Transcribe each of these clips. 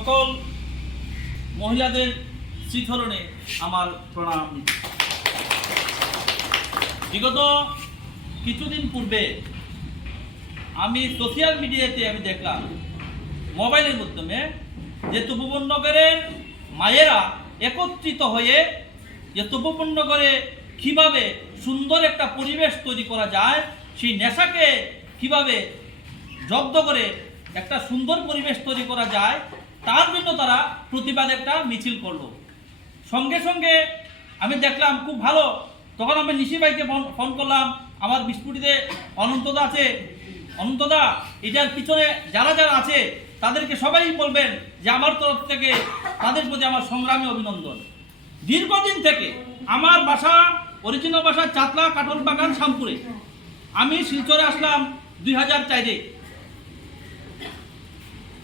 সকল মহিলাদের শ্রীধরণে আমার প্রণাম। বিগত কিছুদিন পূর্বে আমি সোশ্যাল মিডিয়াতে আমি দেখলাম, মোবাইলের মাধ্যমে, যে তপবন মায়েরা একত্রিত হয়ে যে তপবন নগরে কীভাবে সুন্দর একটা পরিবেশ তৈরি করা যায়, সেই নেশাকে কীভাবে জব্দ করে একটা সুন্দর পরিবেশ তৈরি করা যায় তার জন্য তারা প্রতিবাদ একটা মিছিল করল। সঙ্গে সঙ্গে আমি দেখলাম খুব ভালো। তখন আমি নিশি ভাইকে ফোন- করলাম, আমার বিস্ফুটিতে অনন্তদা আছে। অনন্তদা এটার পিছনে যারা যারা আছে, তাদেরকে সবাই বলবেন যে আমার তরফ থেকে তাদের প্রতি আমার সংগ্রামী অভিনন্দন। দীর্ঘদিন থেকে আমার বাসা অরিজিনাল বাসা চাতলা কাঠল বাগান শামপুরে আমি শিলচরে আসলাম দুই হাজার চারে।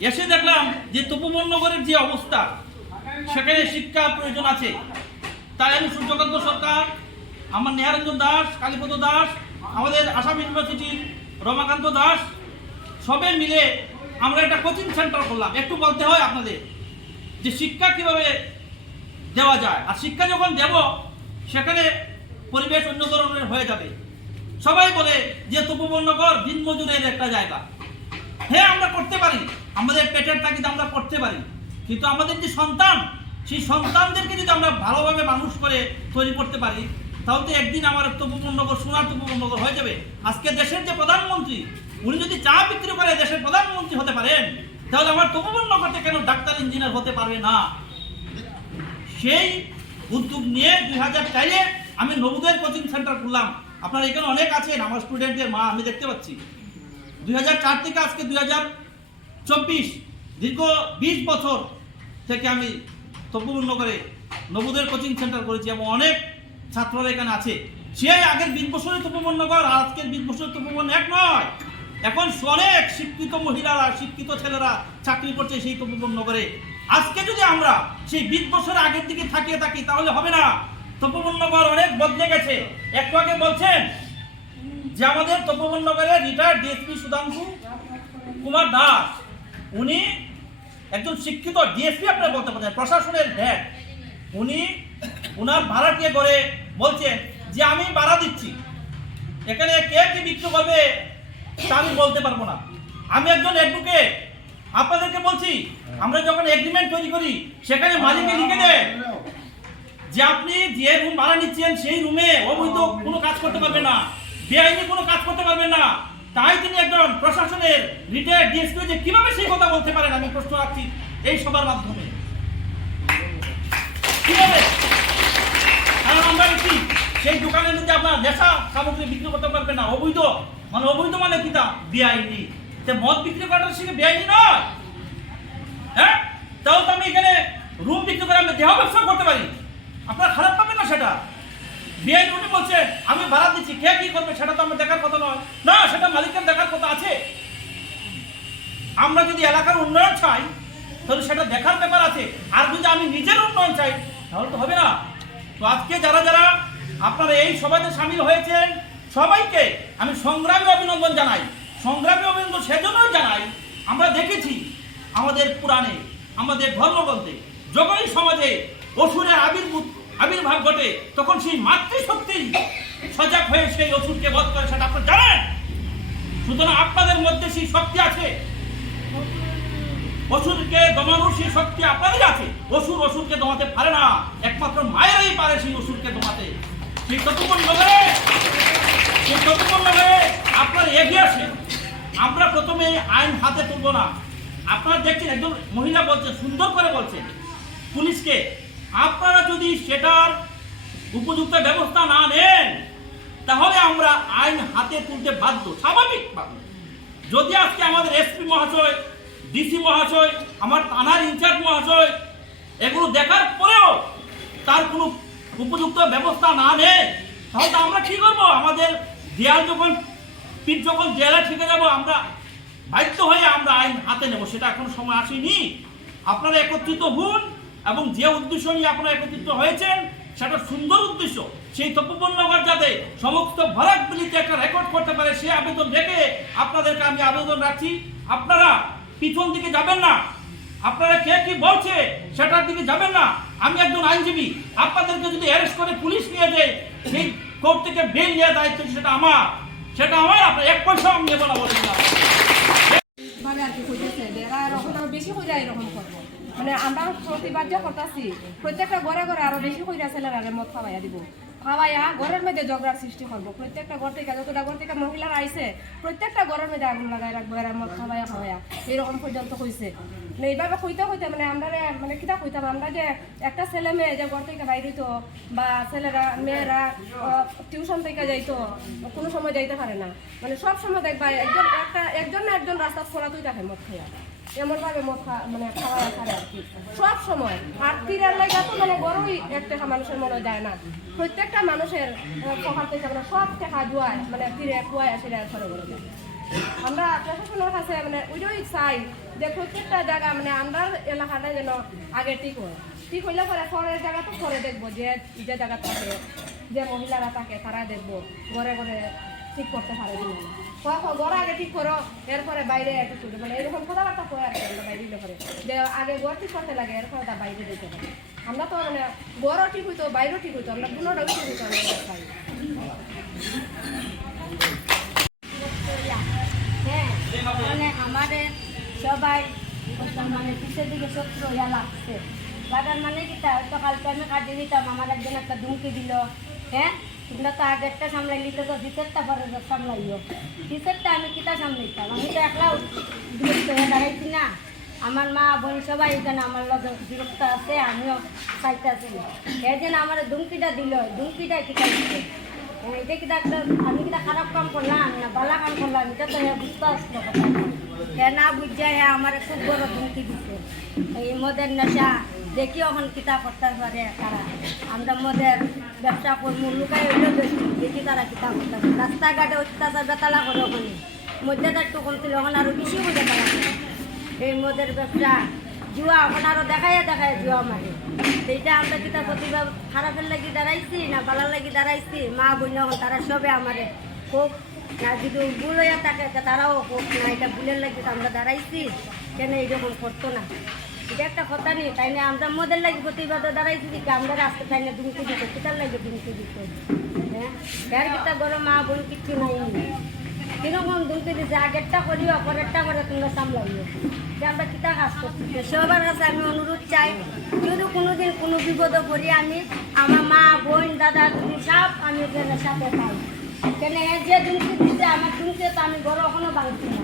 এসে দেখলাম যে তপবন নগরের যে অবস্থা, সেখানে শিক্ষার প্রয়োজন আছে। তাই আমি সূর্যকান্ত সরকার, আমার নেহারঞ্জন দাস, কালীপদ দাস, আমাদের আসাম ইউনিভার্সিটির রমাকান্ত দাস, সবে মিলে আমরা একটা কোচিং সেন্টার করলাম। একটু বলতে হয় আপনাদের যে শিক্ষা কীভাবে দেওয়া যায়? আর শিক্ষা যখন দেব, সেখানে পরিবেশ অন্য ধরনের হয়ে যাবে। সবাই বলে যে তপবর্ণকর দিনমজুরের একটা জায়গা। হ্যাঁ আমরা করতে পারি। আমাদের পেটের তাগিদ আমরা করতে পারি। কিন্তু আমাদের যে সন্তান, সেই সন্তানদেরকে যদি আমরা ভালোভাবে মানুষ করে তৈরি করতে পারি, তাহলে তো একদিন আমার তপবর্ণকর সোনার তপবর্ণকর হয়ে যাবে। আজকে দেশের যে প্রধানমন্ত্রী, উনি যদি চা বিক্রি করে দেশের প্রধানমন্ত্রী হতে পারেন, তাহলে আমার তপবর্ণকরতে কেন ডাক্তার, ইঞ্জিনিয়ার হতে পারবে না? সেই উদ্যোগ নিয়ে দুই হাজার চারে আমি নবোদয়ের কোচিং সেন্টার খুললাম। আপনারা এখানে অনেক আছেন, আমার স্টুডেন্টের মা, আমি দেখতে পাচ্ছি। দুই হাজার চার থেকে আজকে দুই হাজার চব্বিশ, দীর্ঘ বিশ বছর থেকে আমি তপবর্ণগরে নবোদয়ের কোচিং সেন্টার করেছি। এবং অনেক ছাত্ররা এখানে আছে। সেই আগের বিশ বছরের তপবর্ণগর আর আজকের বিশ বছরের তপবর্ণ এক নয়। এখন অনেক শিক্ষিত মহিলারা, শিক্ষিত ছেলেরা চাকরি করছে সেই তপবর্ণগরে আজকে যদি আমরা সেই বিশ বছর আগের দিকে থাকিয়ে থাকি, তাহলে হবে না। তপবর্ণগর অনেক বদলে গেছে। একটু আগে বলছেন যে আমাদের তপবর্ণগরের রিটায়ার্ড ডিএসপি সুধাংশু কুমার দাস। উনি একজন শিক্ষিত ডিএসপি আপনার বলতে পারেন প্রশাসনের হেড উনি ওনার ভাড়াটিয়ে করে? বলছেন যে আমি ভাড়া দিচ্ছি। এখানে কে কি বিক্রি করবে তা আমি বলতে পারব না। আমি একজন অ্যাডভোকেট আপনাদেরকে বলছি আমরা যখন এগ্রিমেন্ট তৈরি করি সেখানে মালিকে লিখে দেয় যে আপনি যে রুম ভাড়া নিচ্ছেন সেই রুমে অবৈধ কোনো কাজ করতে পারবেন না। বেআইনি কোনো কাজ করতে পারবেন না। তাই তিনি একজন প্রশাসনের রিটায়ার্ড ডিএসপি যে কীভাবে সেই কথা বলতে পারেন আমি প্রশ্ন রাখছি এই সবার মাধ্যমে। কারণ আমরা কি সেই দোকানের মধ্যে আপনার নেশা সামগ্রী বিক্রি করতে পারবেন না, অবৈধ। মানে অবৈধ মানে কি তা? বেআইনি। তে মদ বিক্রি করাটা সেটা বেআইনি নয়। হ্যাঁ? তাও তো আমি এখানে রুম বিক্রি করে আমি দেহ ব্যবসা করতে পারি। আপনার খারাপ পাবে না সেটা? বিআইন উনি বলছে, আমি ভাড়া দিচ্ছি, কে কি করবে সেটা তো আমার দেখার কথা নয়। না, সেটা মালিকের দেখার কথা আছে। আমরা যদি এলাকার উন্নয়ন চাই, তাহলে সেটা দেখার ব্যাপার আছে। আর যদি আমি নিজের উন্নয়ন চাই, তাহলে তো হবে না। তো আজকে যারা যারা আপনারা এই সভাতে সামিল হয়েছেন, সবাইকে আমি সংগ্রামী অভিনন্দন জানাই। সংগ্রামী অভিনন্দন সেজন্যই জানাই, আমরা দেখেছি আমাদের পুরাণে, আমাদের ধর্মগ্রন্থে যখনই সমাজে অসুরের আবির্ভূত আবির্ভাব ঘটে, তখন সেই মাতৃশক্তি সজাগ হয়ে সেই অসুরকে বধ করে, সেটা আপনারা জানেন? সুতরাং আপনাদের মধ্যে সেই শক্তি আছে। অসুরকে দমানোর সেই শক্তি আপনাদের আছে। অসুর অসুরকে দমাতে পারে না। একমাত্র মায়েরাই পারে সেই অসুরকে দমাতে। সেই ততক্ষণ নবে সেই ততক্ষণ নবে আপনার এগিয়ে আসেন। আমরা প্রথমে আইন হাতে তুলব না। আপনারা দেখছেন একজন মহিলা বলছে, সুন্দর করে বলছেন পুলিশকে আপনারা যদি সেটার উপযুক্ত ব্যবস্থা না নেন, তাহলে আমরা আইন হাতে তুলতে বাধ্য স্বাভাবিকভাবে যদি আজকে আমাদের এসপি মহাশয়, ডিসি মহাশয়, আমার থানার ইনচার্জ মহাশয় এগুলো দেখার পরেও তার কোনো উপযুক্ত ব্যবস্থা না নেয়, তাহলে আমরা কি করব? আমাদের দেয়াল যখন, পিঠ যখন দেয়ালে ঠেকে যাব, আমরা বাধ্য হয়ে আমরা আইন হাতে নেব, সেটা এখন সময় আসেনি। আপনারা একত্রিত হন এবং যে উদ্দেশ্য নিয়ে আপনারা একত্রিত হয়েছেন, সেটা সুন্দর উদ্দেশ্য। সেই তপবন্যগর যাতে সমস্ত ভরাকগুলিতে একটা রেকর্ড করতে পারে, সে আবেদন রেখে আপনাদেরকে আমি আবেদন রাখছি। আপনারা পিছন দিকে যাবেন না। আপনারা কে কি বলছে সেটার দিকে যাবেন না। আমি একজন আইনজীবী। আপনাদেরকে যদি অ্যারেস্ট করে পুলিশ নিয়ে যায়, সেই কোর্ট থেকে বেল নেওয়ার দায়িত্ব সেটা আমার? সেটা আমার, আপনার এক পয়সা আমি নেব না ভাবে আর কি কইতেছে এরকম। মানে আমরা প্রতিবাদ যে করতেছি, প্রত্যেকটা ঘরে ঘরে আরও বেশি কইরা ছেলেরা মদ খাওয়াইয়া দিব। খাওয়াইয়া ঘরের মধ্যে ঝগড়ার সৃষ্টি করব। প্রত্যেকটা ঘর থেকে, যতটা ঘর থেকে মহিলারা আইছে, প্রত্যেকটা ঘরের মধ্যে আগুন লাগাই রাখব, এরা মদ খাওয়াইয়া খাওয়াইয়া। এরকম পর্যন্ত কইছে মানে এইভাবে কইতে কইতে মানে আমরা মানে কিতা কইতাম, আমরা যে একটা ছেলে মেয়ে যে ঘর থেকে বাইরে হইতো বা ছেলেরা, মেয়েরা টিউশন থেকে যাইতো, কোনো সময় যাইতে পারে না। মানে সব সময় দেখবা একজন, একটা, একজন না একজন রাস্তা ফোড়া তুই থাকে মদ খাইয়া এমন ভাবে মদ মানে খাওয়া খারে আর কি। সব সময় আর তীরের লাগে তো মানে বড়ই এক টাকা মানুষের মনে যায় না। প্রত্যেকটা মানুষের পকার থেকে মানে সব টাকা জুয়ায় মানে তীরে কুয়ায় আসে ঘরে ঘরে যায়। আমরা প্রশাসনের কাছে মানে ওইটাই চাই যে প্রত্যেকটা জায়গা মানে আমরা এলাকাটা যেন আগে ঠিক হয়। ঠিক হইলে পরে পরের জায়গা তো পরে দেখব, যে যে জায়গা থাকে, যে মহিলারা থাকে তারা দেখব, ঘরে ঘরে ঠিক করতে পারে কিনা ঘরে আগে ঠিক করো, এরপরে বাইরে করো মানে এরকম কথাবার্তা কয়ে আর আমরা বাইরে পরে। যে আগে ঘর ঠিক করতে লাগে, এরপরে তা বাইরে দিতে পারে। আমরা তো মানে ঘরও ঠিক হইতো, বাইরেও ঠিক হইতো, আমরা দুটোটাও ঠিক হইতো হ্যাঁ মানে আমাদের সবাই মানে পিছের দিকে শত্রু হইয়া লাগছে। লাগার মানে কি তা? হয়তো কালকে আমি কাটিয়ে দিতাম, আমার একজন একটা ধুমকি দিল হ্যাঁ? তোমরা তো আগেরটা সামলাইলি তো ভিতরটা পরে সামলাইও। ভিতরটা আমি কিতা সামলাইতাম? আমি তো একলা বিরক্ত হয়ে দাঁড়াইছি না। আমার মা, বোন সবাই এখানে আমার লগে বিরক্ত আছে, আমিও চাইতে আছি এই যেন আমার ধুমকিটা দিল ধুমকিটা কিতা দিচ্ছে এটা কি একটা আমি কিটা খারাপ কাম করলাম না ভালো কাম করলাম? এটা তো হ্যাঁ বুঝতে আসলো কথা। হ্যাঁ না বুঝছে হ্যাঁ আমার খুব বড় ধমকি দিচ্ছে এই মদের নেশা দেখি এখন কিতা করতে পারে তারা। আমরা মদের ব্যবসা করব, লুকাই হইলেও দেখি তারা কিতা করতে পারে। রাস্তাঘাটে অত্যাচার, বেতালা করে ওখানে মধ্যেটা একটু কমছিল, এখন আরও বেশি তারা এই মদের ব্যবসা, জুয়া, এখন আরও দেখাইয়া দেখায় জুয়া মারে। সেইটা আমরা কিতা প্রতিভা খারাপের লাগি দাঁড়াইছি না ভালোর লাগি দাঁড়াইছি? মা, বোন তারা সবে আমারে হোক, না যদি ভুল হইয়া থাকে তারাও হোক, না এটা ভুলের লাগি তো আমরা দাঁড়াইছি। কেন এইরকম করতো না? এটা একটা কথা নেই, তাই না? আমরা মদের লাগি প্রতিবাদে দাঁড়াইছি কি আমরা রাস্তা তাই না, দুমকি দিত কিতার লাগে দুমকি দিত। হ্যাঁ? যার গরম, মা বোন কিচ্ছু নাই। কীরকম দুমকি দিছে? আগেরটা করিও, পরেরটা করে তোমরা সামলাইও। যে আমরা কিতা কাজ করছি সবার কাছে আমি অনুরোধ চাই, যদি কোনোদিন কোনো বিপদে পড়ি আমি, আমার মা, বোন, দাদা, দিদি, সব আমি সাথে পাই কেন যে দুমকি দিচ্ছে আমার দুমকি তো আমি বড় এখনও ভাঙছি না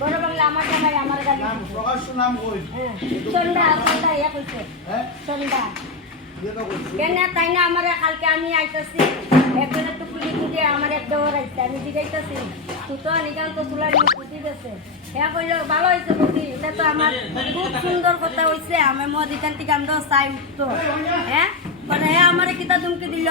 বড় বাংলা আমার জামাই আমার গাড়ি। নাম প্রকাশ্য নাম কই? হ্যাঁ সন্ধ্যা সন্ধ্যা ইয়া কইছে। হ্যাঁ? সন্ধ্যা যেটা কেন তাই না আমার কালকে আমি আইতাছি। একজনের তো পুলি দিয়ে আমার এক দেওয়ার আইছে আমি জিগাইতাছি। তুই তো নিজাম তো চুলার পুঁতি গেছে হ্যাঁ কইল ভালো হয়েছে বুদ্ধি এটা তো আমার খুব সুন্দর কথা হয়েছে আমি মদ এখান থেকে আমরা চাই উঠতো। হ্যাঁ? পরে হ্যাঁ আমার কিতা ধুমকি দিল?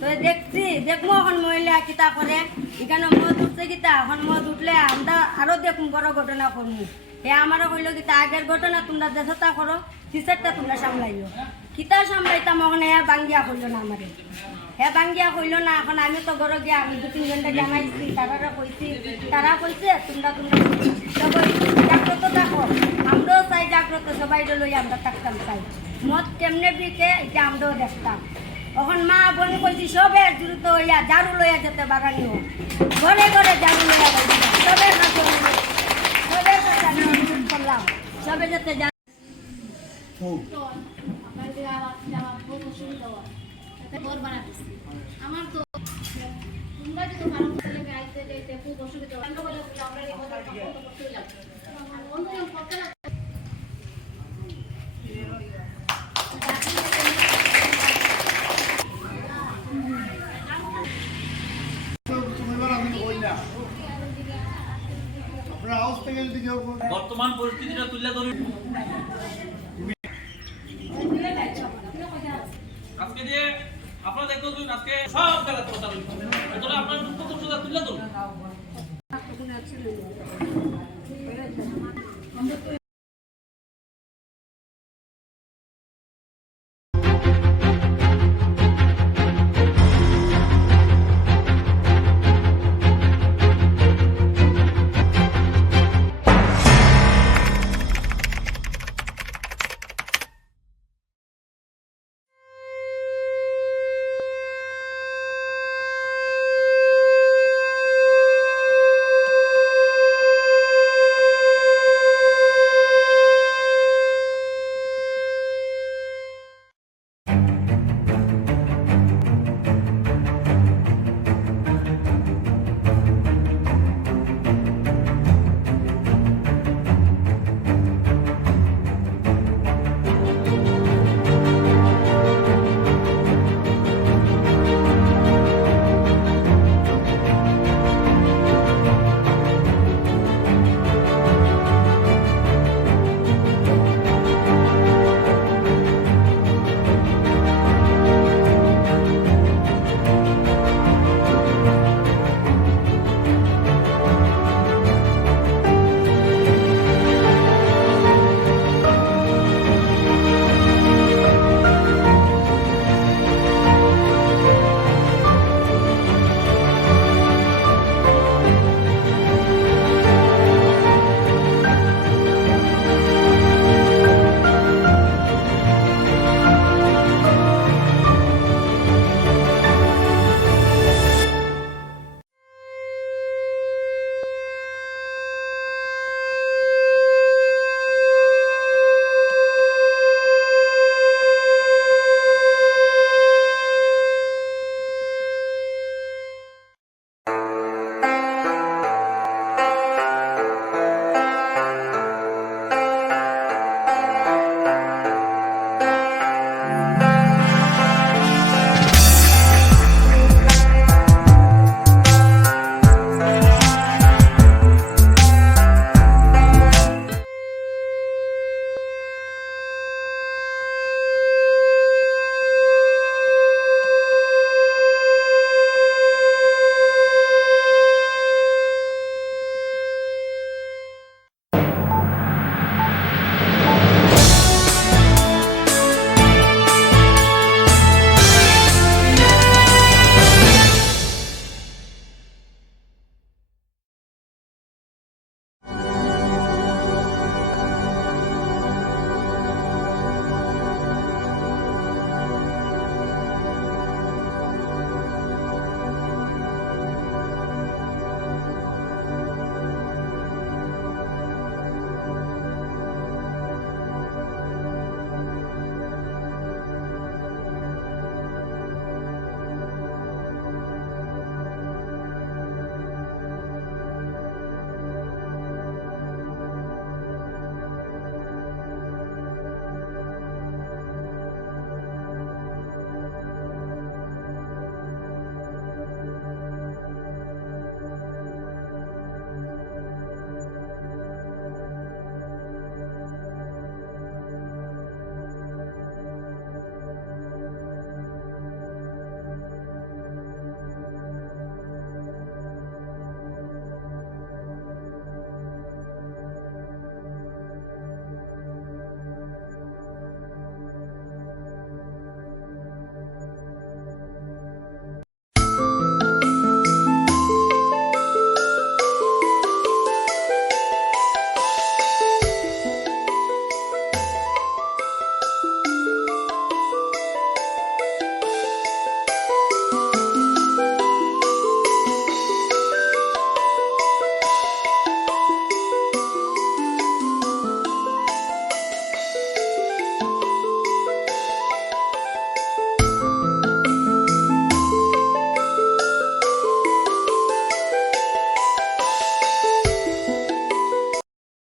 তো দেখছি, দেখব এখন মহিলা কিতা করে এখানে মদ উঠছে কিতা। এখন মদ উঠলে আমরা আরও দেখুন বড় ঘটনা করব হ্যাঁ আমারও কইল কিতা আগের ঘটনা তোমরা দেশতা করো ফিচারটা তোমরা সামলাইও। কিতা সামলাইতাম ওখানে হ্যাঁ বাঙ্গিয়া করল না আমারে হ্যাঁ বাঙ্গিয়া কইলো না, এখন আমি তো ঘরে গিয়া, আমি দু তিন ঘণ্টা জানাইছি তারা কইছি তারা কইছে, তোমরা তোমরা জাগ্রত থাকো। আমরাও চাই জাগ্রত সবাই লই আমরা থাকতাম চাই। মদ কেমনে বিকে এটা আমরাও দেখতাম। এখন মা বোন কইছি সবে দ্রুত হইয়া ঝাড়ু লইয়া যেতে বাগানিও ঘরে ঘরে ঝাড়ু লইয়া যাইতাম সবে কাছে সবে কাছে আমি অনুরোধ করলাম। সবে যাতে যা আমার তো তোমরা যদি ভালো ছেলেকে আইতে যাইতে খুব অসুবিধা আমরা বলে আমরা কথা করতে লাগবে আর অন্য করতে লাগবে তুমি বলো আমি কই না আপনার হাউস থেকে যদি কেউ বর্তমান পরিস্থিতিটা তুলে ধরুন।